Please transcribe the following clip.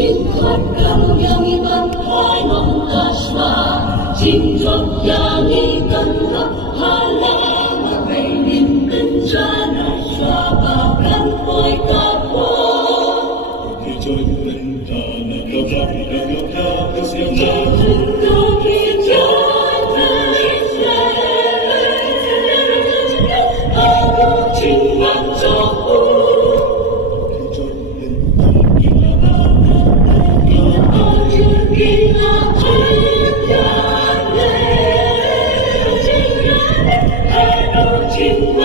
Chính 양이 반팔 가시와 진정 양이 건너 할래나 베인 근자나 샤바 간포이 까포 기존은 다나 가자리가 가 세자 진정이 자들이세 아무 진망정 Hãy subscribe